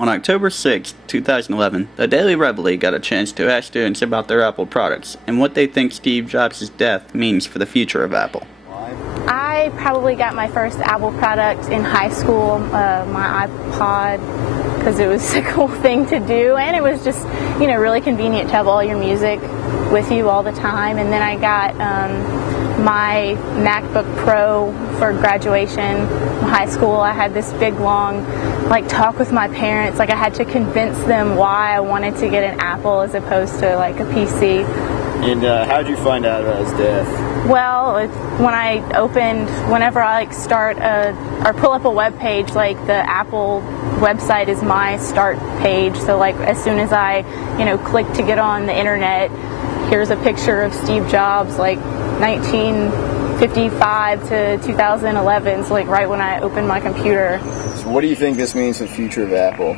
On October 6, 2011, the Daily Reveille got a chance to ask students about their Apple products and what they think Steve Jobs' death means for the future of Apple. I probably got my first Apple product in high school, my iPod, because it was a cool thing to do, and it was just, really convenient to have all your music with you all the time. And then I got my MacBook Pro for graduation in high school. I had this big, long, talk with my parents. I had to convince them why I wanted to get an Apple as opposed to, a PC. And how did you find out about his death? Well, whenever I start or pull up a web page, the Apple website is my start page. So as soon as I, click to get on the internet, here's a picture of Steve Jobs, 1955 to 2011. So right when I open my computer. So what do you think this means for the future of Apple?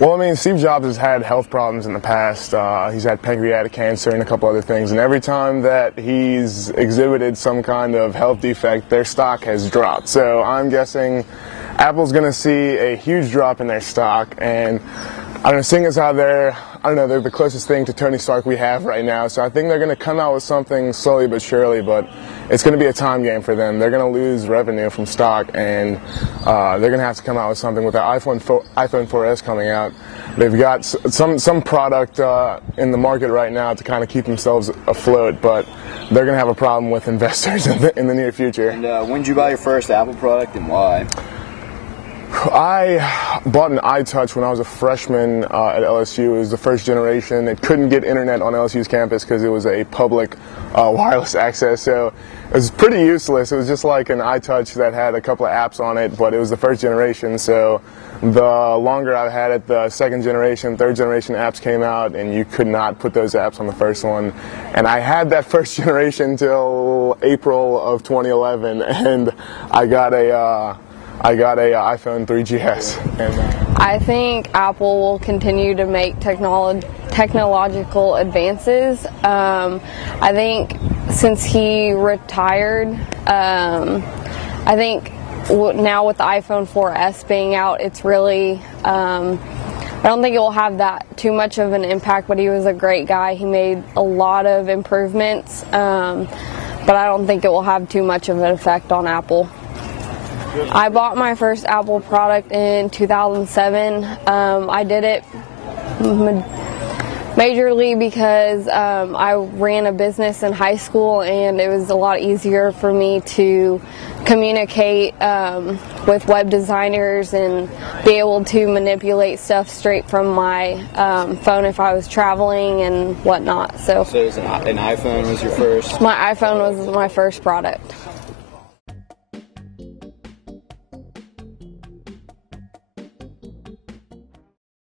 Well, Steve Jobs has had health problems in the past. He's had pancreatic cancer and a couple other things, and every time that he's exhibited some kind of health defect, their stock has dropped. So I'm guessing Apple's going to see a huge drop in their stock, and seeing as how they're the closest thing to Tony Stark we have right now, so I think they're going to come out with something slowly but surely, but it's going to be a time game for them. They're going to lose revenue from stock, and they're going to have to come out with something. With the iPhone 4S coming out, they've got some product in the market right now to kind of keep themselves afloat, but they're going to have a problem with investors in the near future. And when did you buy your first Apple product, and why? I bought an iTouch when I was a freshman at LSU. It was the first generation. It couldn't get internet on LSU's campus because it was a public wireless access, so it was pretty useless. It was just like an iTouch that had a couple of apps on it, but it was the first generation, so the longer I've had it, the second generation, third generation apps came out, and you could not put those apps on the first one. And I had that first generation till April of 2011, and I got a iPhone 3GS. I think Apple will continue to make technological advances. I think since he retired, I think now with the iPhone 4S being out, it's really, I don't think it will have that too much of an impact, but he was a great guy. He made a lot of improvements, but I don't think it will have too much of an effect on Apple. I bought my first Apple product in 2007. I did it majorly because I ran a business in high school, and it was a lot easier for me to communicate with web designers and be able to manipulate stuff straight from my phone if I was traveling and whatnot. So an iPhone was your first? My iPhone was my first product.